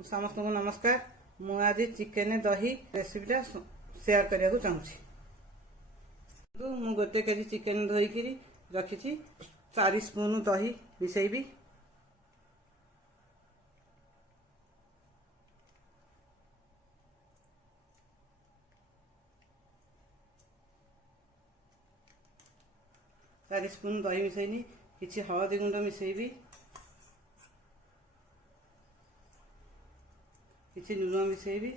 समस्त को नमस्कार। मु आज चिकेन दही रेसिपीटा शेयर करने को चाहूँगी। मु गोटे केजी चिकेन धोईकी रखी 4 स्पून दही मिसेबी। चार स्पून दही मिसेनी किसी हलदी गुंड मिसेबी, किसी लुण मिसेबी।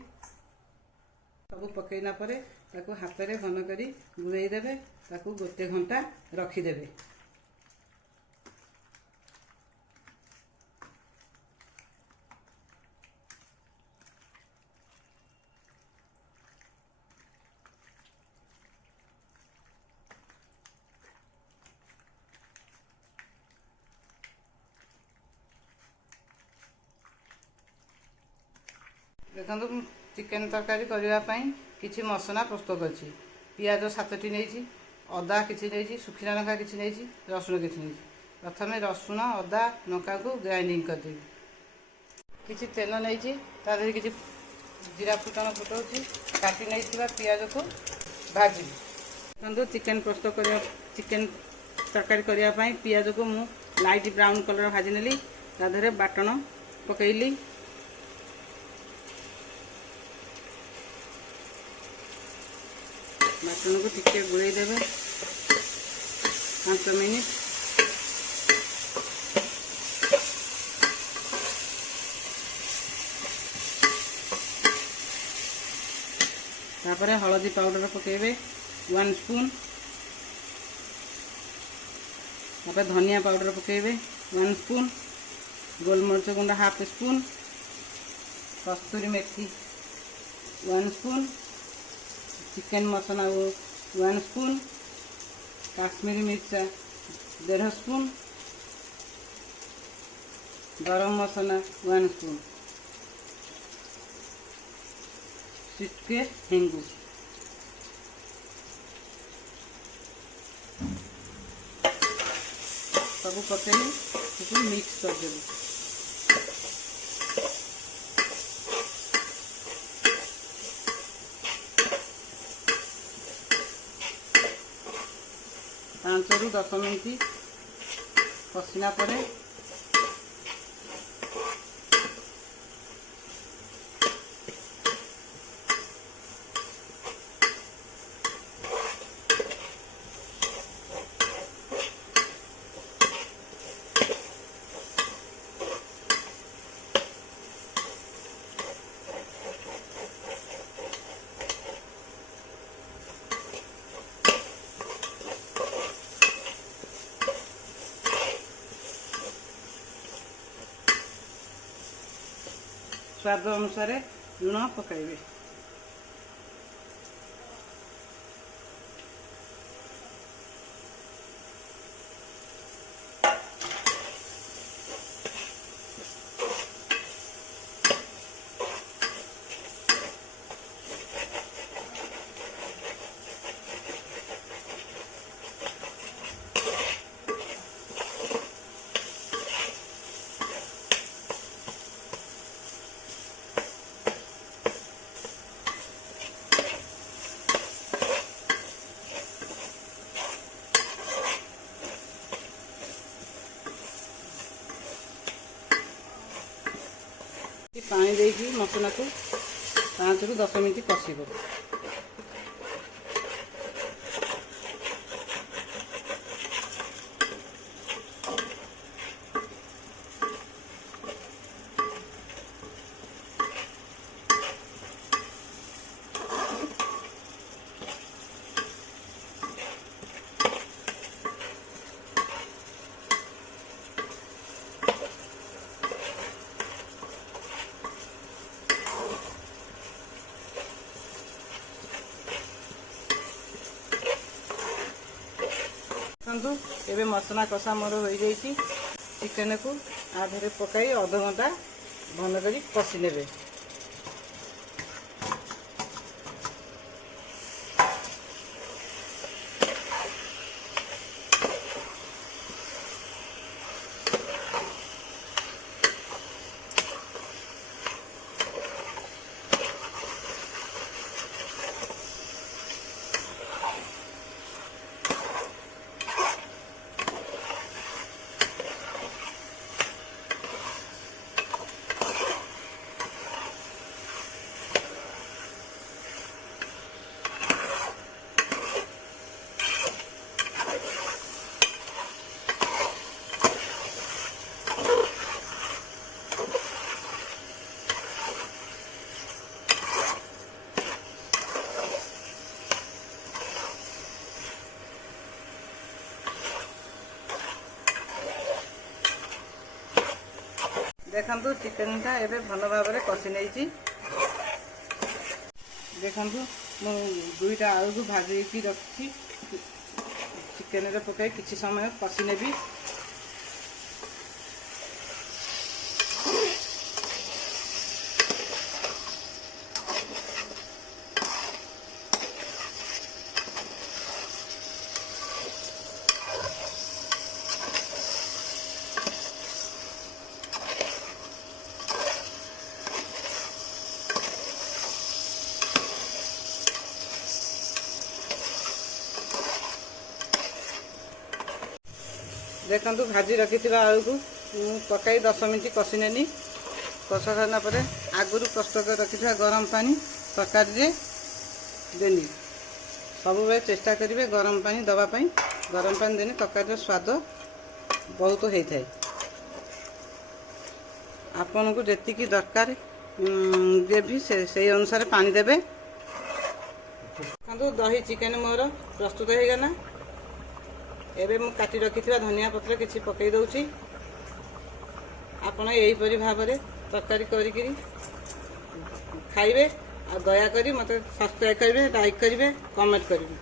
सब पकईना परे ताको हाथ में घन करी गुड़े देवे, ताको गोटे घंटा रखीदेवे। देखो चिकेन तरकारी करने किसी मसला प्रस्तुत कर पियाज 7टी नहीं, अदा किसी नहीं, सुखिला लंका किसी नहीं, रसुण किसी नहीं। प्रथम रसुण अदा लंका को ग्राइंडिंग करदेवी। किसी तेल नहीं तादेह किसी जीरा फुटन फुटाऊँ काटी नहीं पियाज को भाजी। देखो चिकेन प्रस्तुत कर चिकेन तरकारी करने पियाज को मु लाइट ब्राउन कलर भाजी नेली। तादेह बाटण पकईली। बाटन को टिके गुड़े देवे 5 मिनिट। तापर हलदी पाउडर पकेबे 1 स्पून। तापर धनिया पाउडर पकेबे 1 स्पून। गोलमरीच गुंड 1/2 स्पून। कस्तूरी मेथी 1 स्पून। चिकेन मसाला 1 स्पून। काश्मीरी मिर्चा 1.5 स्पून। गरम मसाला 1 स्पून। चिटके हेंगू। सब पकई मिक्स कर देबे। पाँच रु 10 मिनिट कषिला परे स्वाद अनुसार लुण पकाइबे। पानी देकी मसला को 5 रु 10 मिनिट कषिब। एबे मसला कषा मोर हो जाई। चिकेन को आधे पकाई आधा घंटा भल कर कषि नेबे। ଦେଖନ୍ତୁ ଚିକେନଟା ଏବେ ଭଲ ଭାବରେ କଷି ନେଇଛି। ଦେଖନ୍ତୁ ମୁଁ 2ଟା ଆଳୁକୁ ଭାଜିକି ରଖିଛି, ଚିକେନରେ ପକାଇ କିଛି ସମୟ କଷି ନେବି। ଦେଖନ୍ତୁ ଭାଜି ରଖିଥିବା ଆଳୁକୁ ମୁଁ ପକାଇ 10 ମିନିଟ୍ କଷି ନେଲି। କଷା ସାରିଲା ପରେ ଆଗରୁ ପ୍ରସ୍ତୁତ କରି ରଖିଥିବା ଗରମ ପାଣି ତରକାରୀରେ ଦେଲି। ସବୁବେଳେ ଚେଷ୍ଟା କରିବେ ଗରମ ପାଣି ଦେବା ପାଇଁ। ଗରମ ପାଣି ଦେଲେ ତରକାରୀର ସ୍ୱାଦ ବହୁତ ହେଇଥାଏ। ଆପଣଙ୍କୁ ଯେତିକି ଦରକାର ଗ୍ରେଭି ସେଇ ଅନୁସାରେ ପାଣି ଦେବେ। ଦେଖନ୍ତୁ ଦହି ଚିକେନ ମୋର ପ୍ରସ୍ତୁତ ହେଇଗଲା। ଏବେ ମୁଁ କାଟି ରଖିଥିବା ଧନିଆ ପତ୍ର କିଛି ପକାଇ ଦେଉଛି। ଆପଣ ଏହିପରି ଭାବରେ ତରକାରୀ କରିକିରି ଖାଇବେ। ଆଉ ଦୟାକରି ମୋତେ ସବସ୍କ୍ରାଇବ୍ କରିବେ, ଲାଇକ୍ କରିବେ, କମେଣ୍ଟ କରିବେ।